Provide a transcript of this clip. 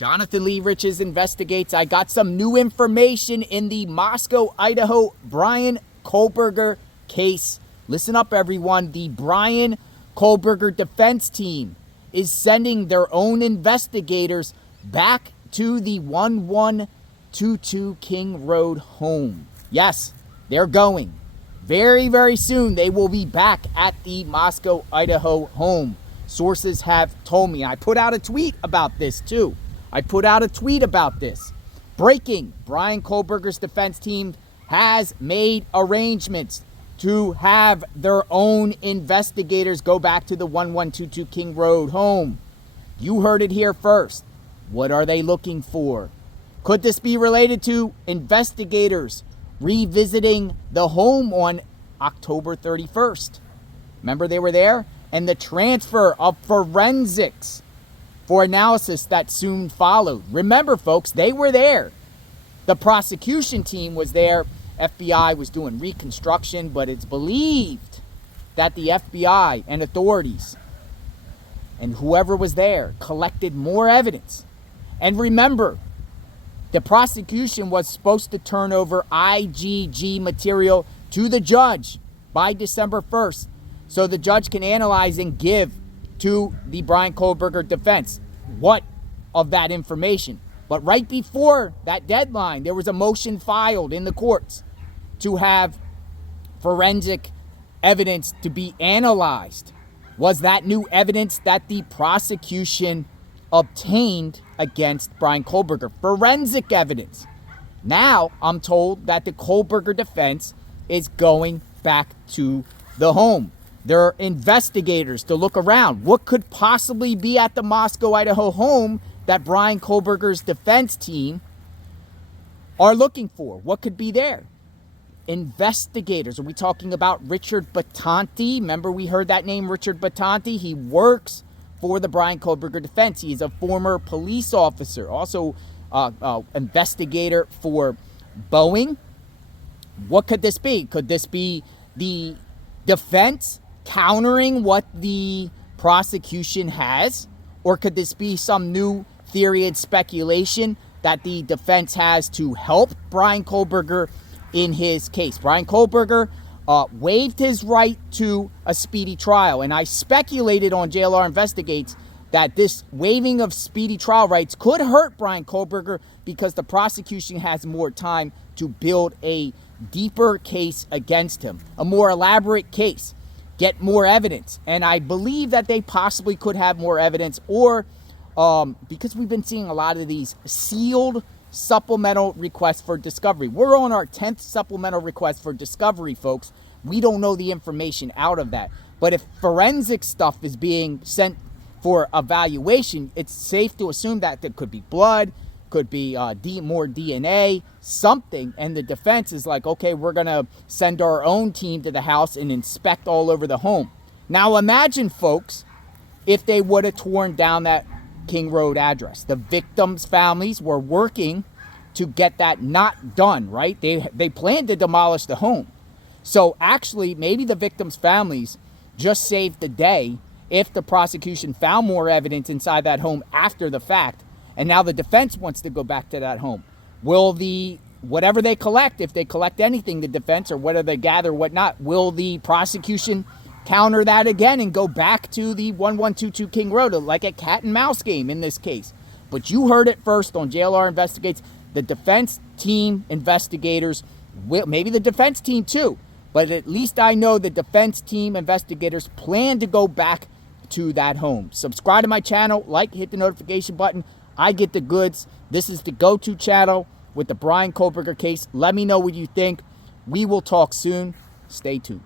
Jonathan Lee Riches investigates. I got some new information in the Moscow, Idaho, Bryan Kohberger case. Listen up, everyone. The Bryan Kohberger defense team is sending their own investigators back to the 1122 King Road home. Yes, they're going. Very, very soon, they will be back at the Moscow, Idaho home. Sources have told me. I put out a tweet about this, too. Breaking, Bryan Kohberger's defense team has made arrangements to have their own investigators go back to the 1122 King Road home. You heard it here first. What are they looking for? Could this be related to investigators revisiting the home on October 31st? Remember they were there? And the transfer of forensics for analysis that soon followed. Remember, folks, they were there. The prosecution team was there. FBI was doing reconstruction, but it's believed that the FBI and authorities and whoever was there collected more evidence. And remember, the prosecution was supposed to turn over IGG material to the judge by December 1st so the judge can analyze and give to the Bryan Kohberger defense what of that information. But right before that deadline, there was a motion filed in the courts to have forensic evidence to be analyzed. Was that new evidence that the prosecution obtained against Bryan Kohberger? Forensic evidence. Now, I'm told that the Kohberger defense is going back to the home. There are investigators to look around. What could possibly be at the Moscow, Idaho home that Bryan Kohberger's defense team are looking for? What could be there? Investigators. Are we talking about Richard Battanti? Remember we heard that name, Richard Battanti? He works for the Bryan Kohberger defense. He is a former police officer, also investigator for Boeing. What could this be? Could this be the defense countering what the prosecution has? Or could this be some new theory and speculation that the defense has to help Bryan Kohberger in his case? Bryan Kohberger waived his right to a speedy trial. And I speculated on JLR Investigates that this waiving of speedy trial rights could hurt Bryan Kohberger because the prosecution has more time to build a deeper case against him, a more elaborate case, get more evidence. And I believe that they possibly could have more evidence, or because we've been seeing a lot of these sealed supplemental requests for discovery. We're on our 10th supplemental request for discovery, folks. We don't know the information out of that. But if forensic stuff is being sent for evaluation, it's safe to assume that there could be blood, could be more DNA, something. And the defense is like, okay, we're going to send our own team to the house and inspect all over the home. Now imagine, folks, if they would have torn down that King Road address. The victims' families were working to get that not done, right? They planned to demolish the home. So actually, maybe the victims' families just saved the day if the prosecution found more evidence inside that home after the fact, and now the defense wants to go back to that home. Will whatever they collect, if they collect anything, the defense, or whatever they gather, whatnot, will the prosecution counter that again and go back to the 1122 King Road, like a cat and mouse game in this case? But you heard it first on JLR Investigates. The defense team investigators will, maybe the defense team too, but at least I know the defense team investigators plan to go back to that home. Subscribe to my channel, like, hit the notification button. I get the goods. This is the go-to channel with the Bryan Kohberger case. Let me know what you think. We will talk soon. Stay tuned.